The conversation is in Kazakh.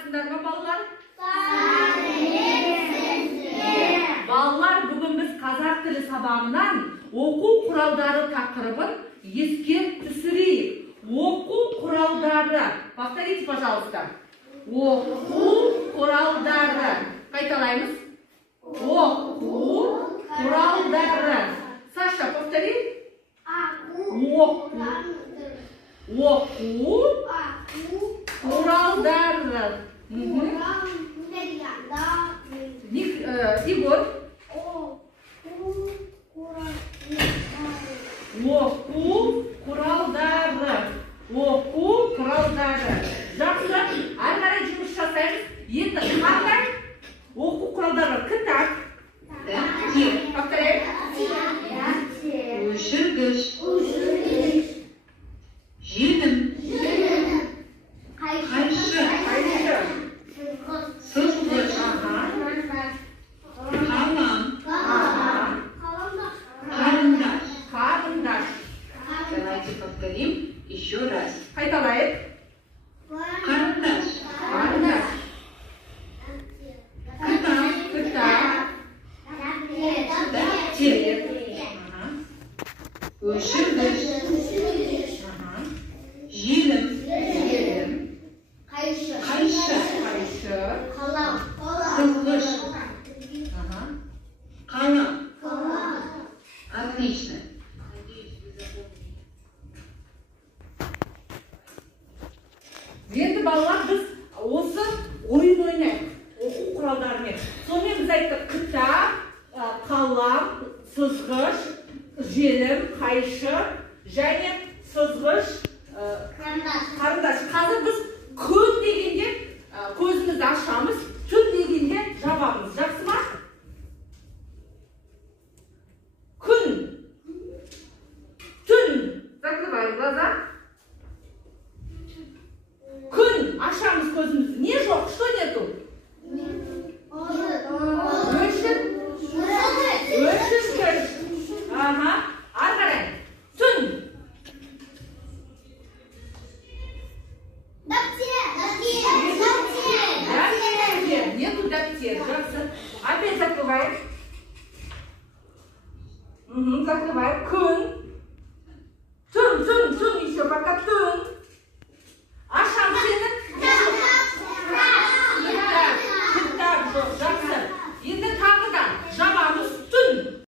саламатсыңдар ма, балалар? Балалар, бүгін біз қазақ тілі сабағынан оқу құралдары тақырыбын еске түсірейік. Оқу құралдары. Повторите, пожалуйста. Оқу құралдары. Қайталаймыз. Оқу құралдары. Саша, повтори. Оқу құралдары. Егор. Оқу құралдары. Оқу құралдары. Жақсы, ары қарай жұмыс жасаймыз. Енді қандай оқу құралдары? Кітап. Повторяй. Өшіргіш. Желім. Қайшы. Сызғыш. Қалам. Қарындаш. Давайте повторим еще раз. Қайталайық. Карандаш. Кітап. Дәптер. Өшіргіш. Желім. Қайшы. Сызғыш. Қалам. Отлично. Енді балалар, біз осы ойын ойнайық, оқу құралдарымен. Сонымен біз айттық, кітап, қалам, сызғыш, желім, қайшы және сызғыш, қарындаш. Қазір біз күн дегенде көзімізді ашамыз, түн дегенде жабамыз. Жақсы ма? Күн, түн, закрывай глаза. Күн, ашамыз көзімізді.